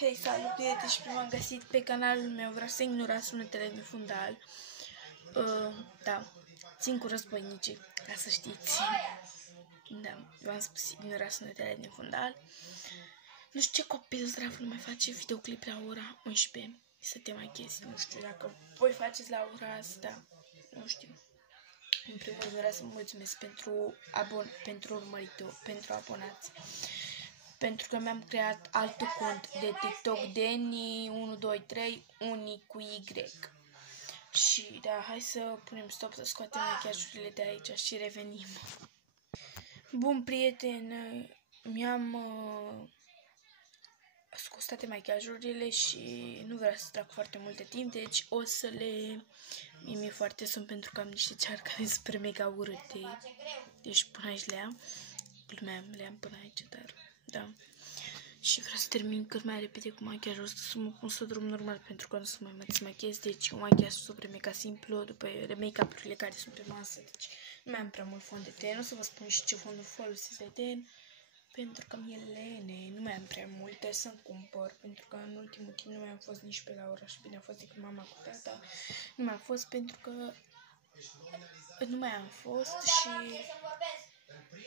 Hei, salut prieteni și m-am găsit pe canalul meu. Vreau să ignorați sunetele din fundal. Da, țin cu războinicii, ca să știți. Da, v-am spus, ignorați sunetele din fundal. Nu știu ce copil zdrav nu mai face videoclip la ora 11 să te machiezi. Nu știu dacă voi faceți la ora asta. Nu știu. În primul rând vreau să mă mulțumesc pentru urmăritori, pentru abonați. Pentru că mi-am creat alt cont de TikTok, Deni123, unii cu Y. Și da, hai să punem stop, să scoatem machiajurile de aici și revenim. Bun, prieten, mi-am scos toate machiajurile și nu vreau să trag foarte multe timp, deci o să le mi-e foarte somn pentru că am niște ceară care sunt super mega urâte. Deci până aici le am până aici, dar da. Și vreau să termin cât mai repede cu machiajul ăsta, să mă pun să drum normal pentru că nu să mai machiez. Deci un machiaj super mega simplu, după make-up-urile care sunt pe masă. Deci nu mai am prea mult fond de ten. O să vă spun și ce fonduri folosesc de ten, pentru că mi-e lene, nu mai am prea multe să-mi cumpăr, pentru că în ultimul timp nu mai am fost nici pe la oraș. Bine, a fost decât mama cu tata. Nu mai am fost pentru că nu mai am fost și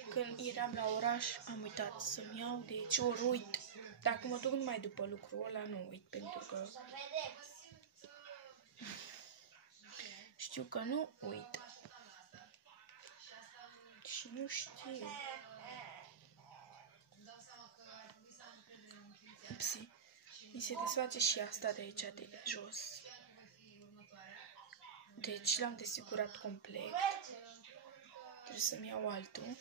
când eram la oraș am uitat să-mi iau, deci ori uit. Dacă mă duc numai după lucrul ăla, nu uit, pentru că știu că nu uit. Și nu știu. Upsi. Mi se desface și asta de aici, de jos. Deci l-am desigurat complet. Trebuie să-mi iau altul.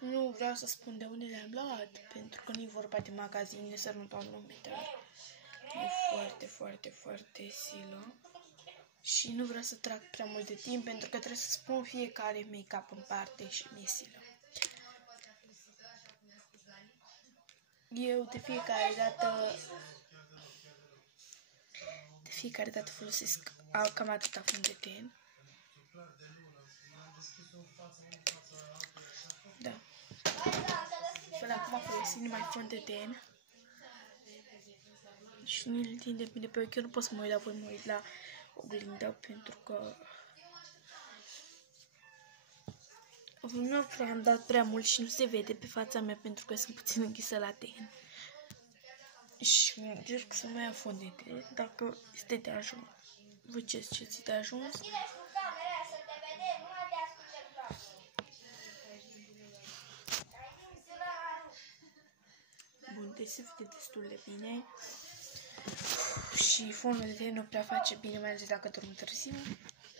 Nu vreau să spun de unde le-am luat, pentru că nu e vorba de magazine, să nu dau nume, dar e foarte, foarte, foarte silă. Și nu vreau să trag prea mult de timp, pentru că trebuie să spun fiecare make-up în parte și mi-e silă. Eu de fiecare dată folosesc cam atâta fond de ten. Da. Până acum folosim numai fond de ten. Și nu-l tinde bine pe ochi. Eu nu pot să mă uit la voi, mă uit la oglindă, pentru că nu am dat prea mult și nu se vede pe fața mea, pentru că sunt puțin închisă la ten. Și încerc să nu iau fond de ten, dacă este de ajuns. Voi ce ziceți, de ajuns? Bun, deci se vede destul de bine. Și fondul de ten nu prea face bine, mai ales dacă dorm târziu.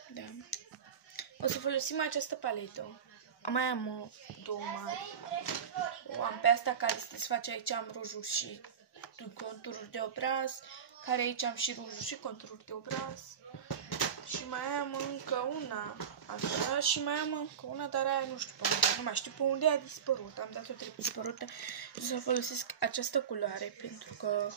Da. O să folosim această paletă. Mai am două mari. O am pe asta care se desface, aici am rujuri și contururi de obraz, care aici am și rujuri și contururi de obraz. Și mai am încă una, așa, și mai am încă una, dar aia nu știu pe unde, nu mai știu pe unde a dispărut. Am dat-o drept dispărută. O să folosesc această culoare, pentru că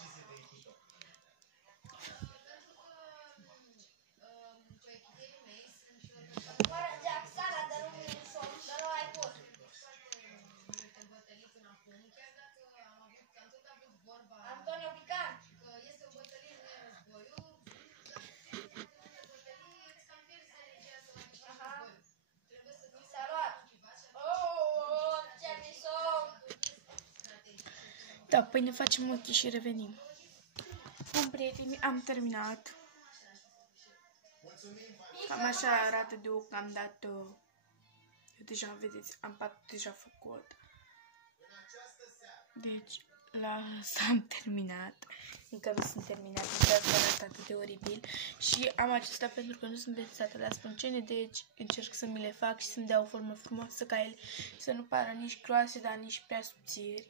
da, păi ne facem ochii și revenim. Bun, prieteni, am terminat. Cam așa arată de ochi, am dat. Deja vedeți, am patul deja făcut. Deci, la asta am terminat. Încă nu sunt terminat, încă arată atât de oribil. Și am acesta pentru că nu sunt vexată la sprâncene, deci încerc să mi le fac și să-mi dea o formă frumoasă ca ele, să nu pară nici groase, dar nici prea subțiri.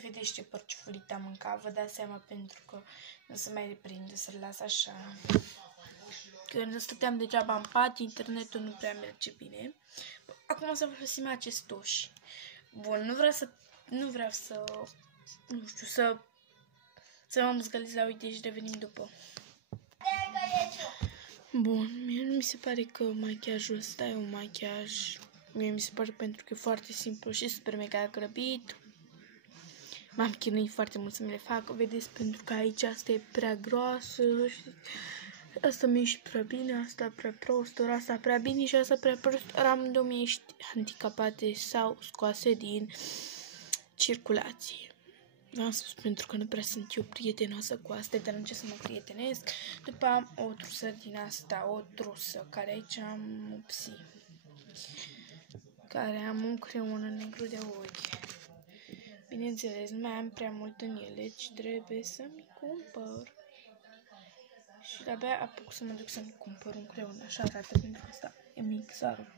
Vedeți ce părciufurit am mâncat, vă dați seama, pentru că nu se mai reprinde să-l las așa. Când stăteam degeaba în pat, internetul nu prea merge bine. Acum o să folosim acest tuș. Bun, nu vreau să mă măzgăliți la uite și revenim după. Bun, mie nu mi se pare că machiajul ăsta e un machiaj Mie mi se pare pentru că e foarte simplu și super mega grăbit. M-am chinuit foarte mult să mi le fac. Vedeți, pentru că aici asta e prea groasă. Asta mi-e și prea bine, asta prea prost, ori asta prea bine și asta prea prost. Ori amândouă ești handicapate sau scoase din circulație. Am spus pentru că nu prea sunt eu prietenoasă cu astea, dar încerc să mă prietenesc. După am o trusă din asta, o trusă, care aici am upsi. Care am un creon negru de ochi. Bineînțeles, nu mai am prea mult în ele, deci trebuie să-mi cumpăr. Și de-abia apuc să mă duc să-mi cumpăr un creon. Așa arată, pentru că asta e mixarul.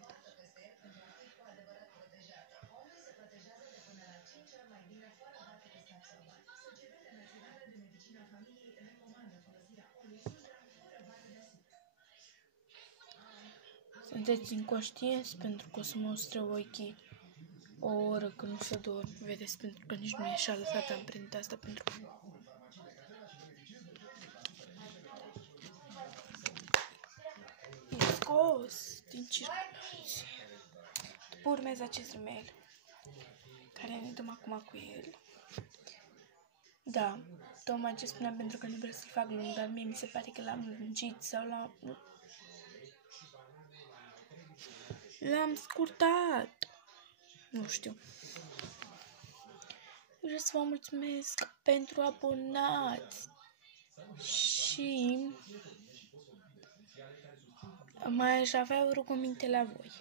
Sunteți inconștienți pentru că o să mă ostră ochii o oră când nu se dorm. Vedeți, pentru că nici nu e așa lăsată amprenta asta pentru că... E scos din circulație. După urmează acest rimel, care ne dăm acum cu el. Da, tocmai ce spuneam pentru că nu vreau să-l fac lung, dar mie mi se pare că l-am lungit sau l-am scurtat. Nu știu. Vreau să vă mulțumesc pentru abonați. Și mai aș avea o rugăminte la voi.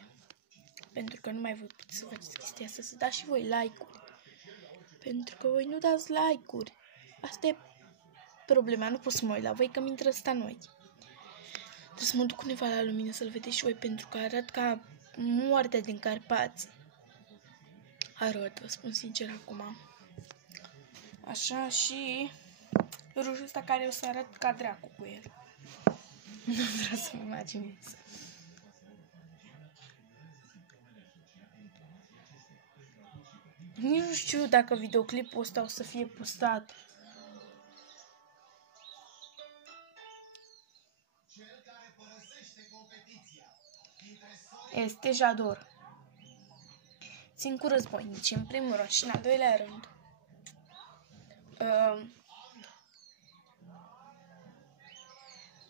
Pentru că nu mai voi puteți să faceți chestia asta, să dați și voi like-uri. Pentru că voi nu dați like-uri. Asta e problema, nu pot să mă uit la voi, că mi intră ăsta noi. Trebuie să mă duc undeva la lumină să-l vedeți și voi, pentru că arăt ca moartea din Carpați. Arăt, vă spun sincer acum. Așa, și rujul ăsta care o să arăt ca dracu cu el. Nu vreau să-mi imaginez. Nici nu știu dacă videoclipul ăsta o să fie postat. Este Jador. Țin cu războinici, în primul rând, și în al doilea rând.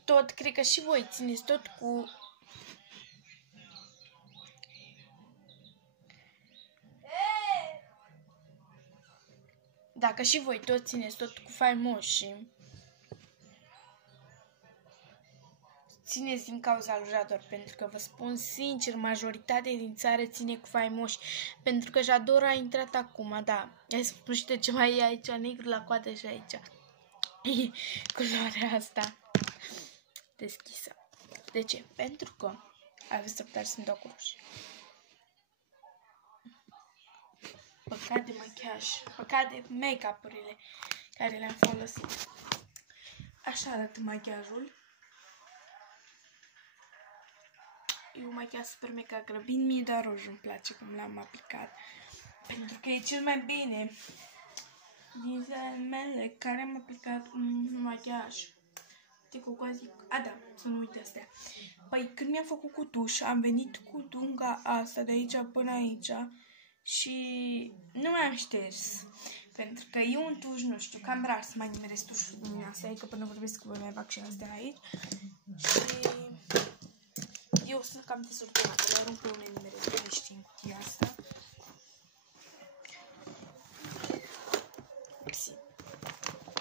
Tot, cred că și voi țineți tot cu... Dacă și voi tot țineți tot cu faimoși, țineți din cauza lui Jador, pentru că vă spun sincer, majoritatea din țară ține cu faimoși, pentru că Jador a intrat acum, da. Hai să spun și de ce mai e aici negru la coadă și aici. Culoarea asta deschisă. De ce? Pentru că aveți dreptate să-mi dau cu ruși. Păcat de machiaj, păcat de make-up-urile care le-am folosit. Așa arată machiajul. E un machiaj super mega grăbit, mie doar roșu îmi place cum l-am aplicat. Pentru că e cel mai bine din zilele mele care am aplicat un machiaj. De cocoazic. A, da, să nu uit astea. Păi, când mi-am făcut cu tuș, am venit cu dunga asta de aici până aici și nu mai am șters. Pentru că e un tuș, nu știu, cam rar să mai nimeresc tușul din asta, adică până vorbesc că voi mai fac și astea aici. Și eu sunt cam desordenată, le arunc pe unele nimeresc, știi, în cutia asta.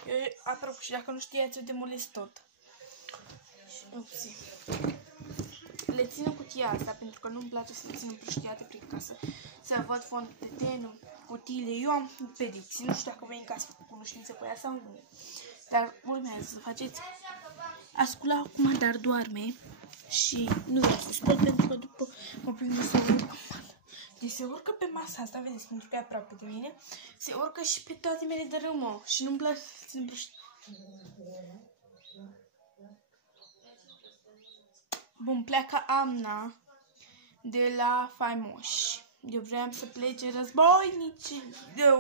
Eu, apropo, și dacă nu știați, eu demolez tot. Upsi. Le țin în cutia asta pentru că nu-mi place să le țin împrăștiate prin casă. Să văd fondul de ten, cutiile. Eu am pediții. Nu știu dacă voi în casă cu cunoștință cu ea sau nu. Dar urmează să faceți. Ascula acum, dar doarme. Și nu vreau să spun pentru că după mă prinde să urcă. Deci se urcă pe masa asta, vedeți, pentru că e aproape de mine. Se urcă și pe toate mele de râmă. Și nu-mi place să țin împrăștiate. Bun, pleacă Amna de la faimoși. Eu vreau să plece războinici.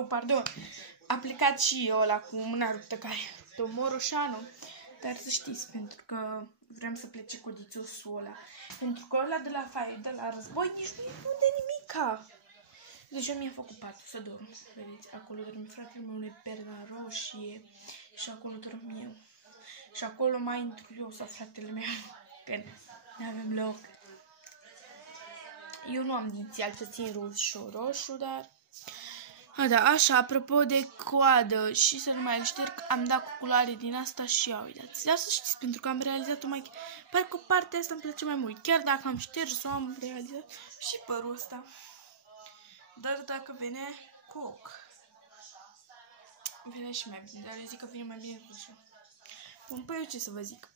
Pardon. A plecat și eu ăla cu mâna ruptă care ruptă Moroșanu. Dar să știți, pentru că vrem să plece codițosul ăla. Pentru că ăla de la Fire, de la război, nici nu de nimica. Deja mi-a făcut patul să dorm. Vedeți, acolo dorme fratele meu, unei perna roșie. Și acolo dorm eu. Și acolo mai intru eu sau fratele meu. Că nu avem loc. Eu nu am dinții, altă țin roșu, dar... Da, așa, apropo de coadă și să nu mai șterg, am dat cu culoare din asta și ia uitați. Dar să știți, pentru că am realizat-o mai... Parcă partea asta îmi place mai mult. Chiar dacă am șters-o, am realizat și părul ăsta. Dar dacă vine coc, vine și mai bine. Dar eu zic că vine mai bine cu așa. Bun, păi eu ce să vă zic?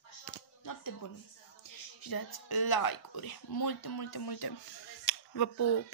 Noapte bună. Și dați like-uri. Multe. Vă pup!